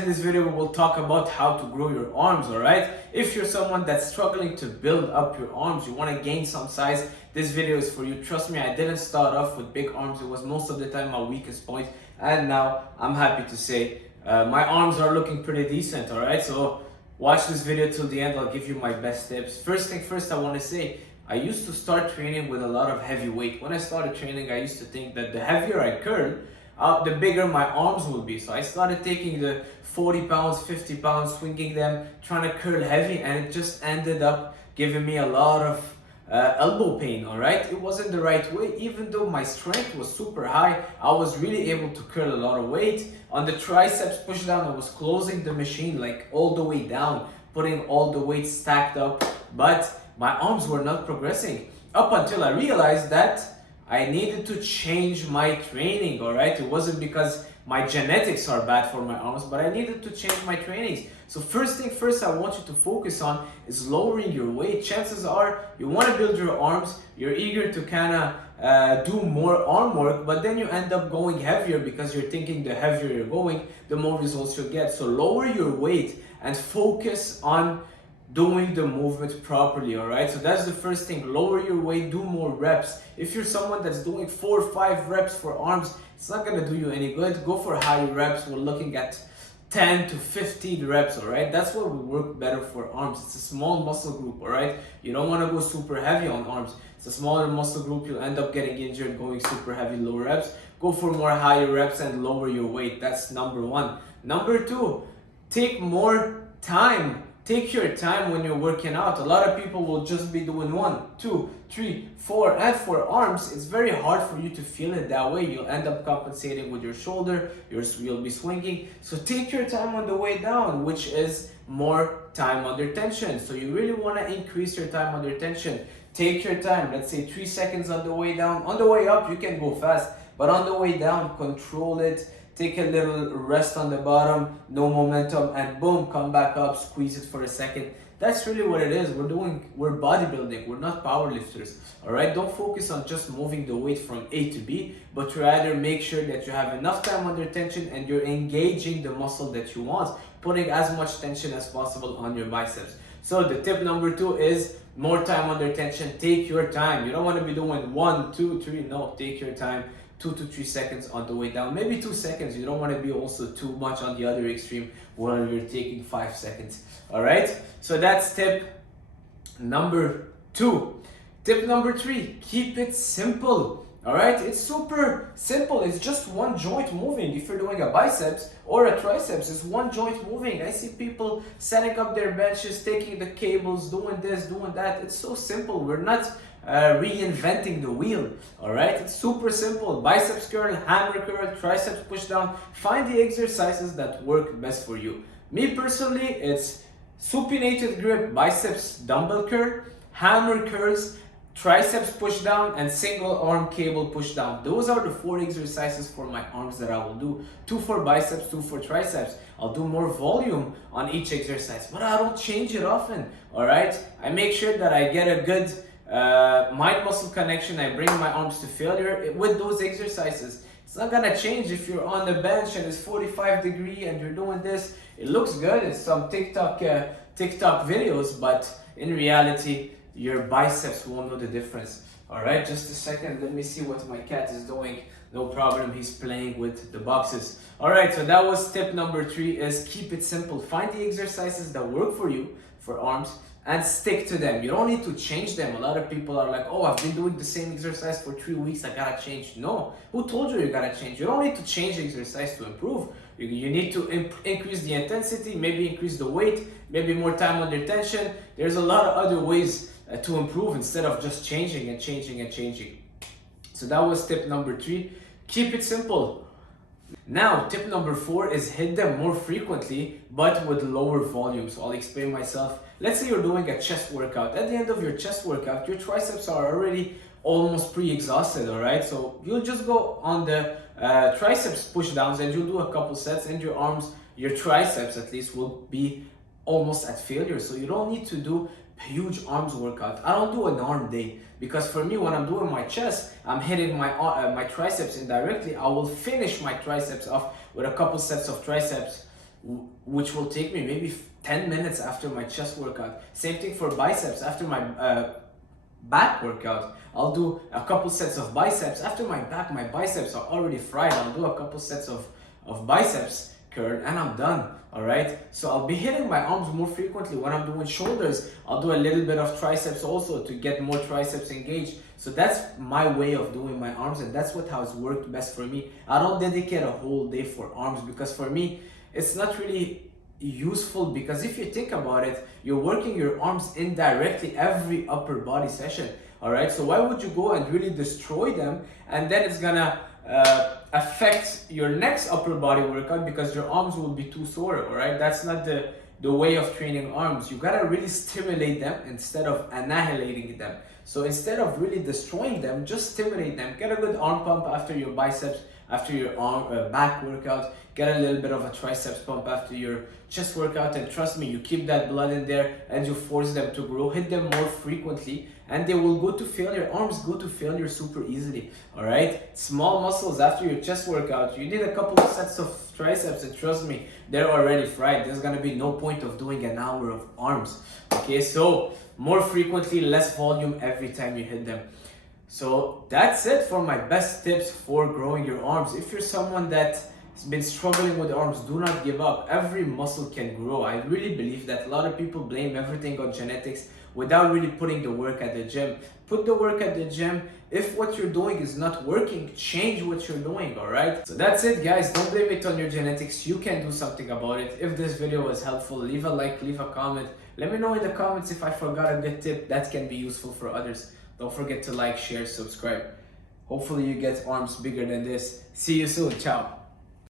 in this video we will talk about how to grow your arms, alright? If you're someone that's struggling to build up your arms, you want to gain some size, this video is for you. Trust me, I didn't start off with big arms. It was most of the time my weakest point, and now I'm happy to say my arms are looking pretty decent, alright? So watch this video till the end. I'll give you my best tips. First thing first, I want to say, I used to start training with a lot of heavy weight. When I started training, I used to think that the heavier I curl, the bigger my arms would be. So I started taking the 40 pounds, 50 pounds, swinging them, trying to curl heavy, and it just ended up giving me a lot of elbow pain, alright? It wasn't the right way. Even though my strength was super high, I was really able to curl a lot of weight. On the triceps push down, I was closing the machine like all the way down, putting all the weight stacked up, but my arms were not progressing up until I realized that I needed to change my training, alright? It wasn't because my genetics are bad for my arms, but I needed to change my trainings. So first thing first I want you to focus on is lowering your weight. Chances are you want to build your arms, you're eager to kind of do more arm work, but then you end up going heavier because you're thinking the heavier you're going, the more results you'll get. So lower your weight and focus on doing the movement properly, alright? So that's the first thing. Lower your weight, do more reps. If you're someone that's doing 4 or 5 reps for arms, it's not gonna do you any good. Go for high reps. We're looking at 10 to 15 reps, alright? That's what will work better for arms. It's a small muscle group, alright? You don't want to go super heavy on arms. It's a smaller muscle group. You'll end up getting injured going super heavy low reps. Go for more higher reps and lower your weight. That's number one. Number two, take more time. Take your time when you're working out. A lot of people will just be doing 1, 2, 3, 4, and for arms, it's very hard for you to feel it that way. You'll end up compensating with your shoulder, you'll be swinging. So take your time on the way down, which is more time under tension. So you really want to increase your time under tension. Take your time, let's say 3 seconds on the way down. On the way up, you can go fast, but on the way down, control it. Take a little rest on the bottom, no momentum, and boom, come back up, squeeze it for a second. That's really what it is. We're bodybuilding, we're not powerlifters, all right? Don't focus on just moving the weight from A to B, but rather make sure that you have enough time under tension and you're engaging the muscle that you want, putting as much tension as possible on your biceps. So the tip number 2 is more time under tension. Take your time. You don't want to be doing 1, 2, 3. No, take your time. 2 to 3 seconds on the way down, maybe 2 seconds. You don't want to be also too much on the other extreme where you're taking 5 seconds. All right, so that's tip number 2. Tip number 3, keep it simple. All right, it's super simple. It's just one joint moving. If you're doing a biceps or a triceps, it's one joint moving. I see people setting up their benches, taking the cables, doing this, doing that. It's so simple. We're not reinventing the wheel, all right? It's super simple. Biceps curl, hammer curl, triceps push down. Find the exercises that work best for you. Me personally, it's supinated grip biceps dumbbell curl, hammer curls, triceps push down, and single arm cable push down. Those are the 4 exercises for my arms that I will do. 2 for biceps, 2 for triceps. I'll do more volume on each exercise, but I don't change it often, all right? I make sure that I get a good mind muscle connection. I bring my arms to failure with those exercises. It's not gonna change if you're on the bench and it's 45 degrees and you're doing this. It looks good in some TikTok videos, but in reality your biceps won't know the difference. All right, just a second, let me see what my cat is doing. No problem, he's playing with the boxes. All right, so that was tip number 3, is keep it simple. Find the exercises that work for you for arms and stick to them. You don't need to change them. A lot of people are like, oh, I've been doing the same exercise for 3 weeks, I gotta change. No, who told you gotta change? You don't need to change exercise to improve. You need to increase the intensity, maybe increase the weight, maybe more time under tension. There's a lot of other ways to improve instead of just changing and changing and changing. So that was tip number 3. Keep it simple. Now, tip number 4 is hit them more frequently, but with lower volume. So I'll explain myself. Let's say you're doing a chest workout. At the end of your chest workout, your triceps are already almost pre-exhausted, all right? So you'll just go on the triceps push downs and you'll do a couple sets, and your arms, your triceps at least, will be almost at failure. So you don't need to do huge arms workout. I don't do an arm day, because for me, when I'm doing my chest, I'm hitting my triceps indirectly. I will finish my triceps off with a couple sets of triceps which will take me maybe 10 minutes after my chest workout. Same thing for biceps. After my back workout, I'll do a couple sets of biceps. After my biceps are already fried, I'll do a couple sets of biceps curl and I'm done. All right, so I'll be hitting my arms more frequently. When I'm doing shoulders, I'll do a little bit of triceps also to get more triceps engaged. So that's my way of doing my arms, and that's how it's worked best for me. I don't dedicate a whole day for arms because for me it's not really useful, because if you think about it, you're working your arms indirectly every upper body session. All right, so why would you go and really destroy them, and then it's gonna affect your next upper body workout because your arms will be too sore. All right, that's not the way of training arms. You gotta really stimulate them instead of annihilating them. So instead of really destroying them, just stimulate them. Get a good arm pump after your biceps, after your arm back workout. Get a little bit of a triceps pump after your chest workout, and trust me, you keep that blood in there and you force them to grow. Hit them more frequently and they will go to failure. Arms go to failure super easily. All right, small muscles after your chest workout, you need a couple of sets of triceps, and trust me, they're already fried. There's gonna be no point of doing an hour of arms. Okay, so more frequently, less volume every time you hit them. So that's it for my best tips for growing your arms. If you're someone that has been struggling with arms, do not give up. Every muscle can grow. I really believe that. A lot of people blame everything on genetics without really putting the work at the gym. Put the work at the gym. If what you're doing is not working, change what you're doing. All right, so that's it, guys. Don't blame it on your genetics. You can do something about it. If this video was helpful, leave a like, leave a comment. Let me know in the comments if I forgot a good tip that can be useful for others. Don't forget to like, share, subscribe. Hopefully you get arms bigger than this. See you soon. Ciao.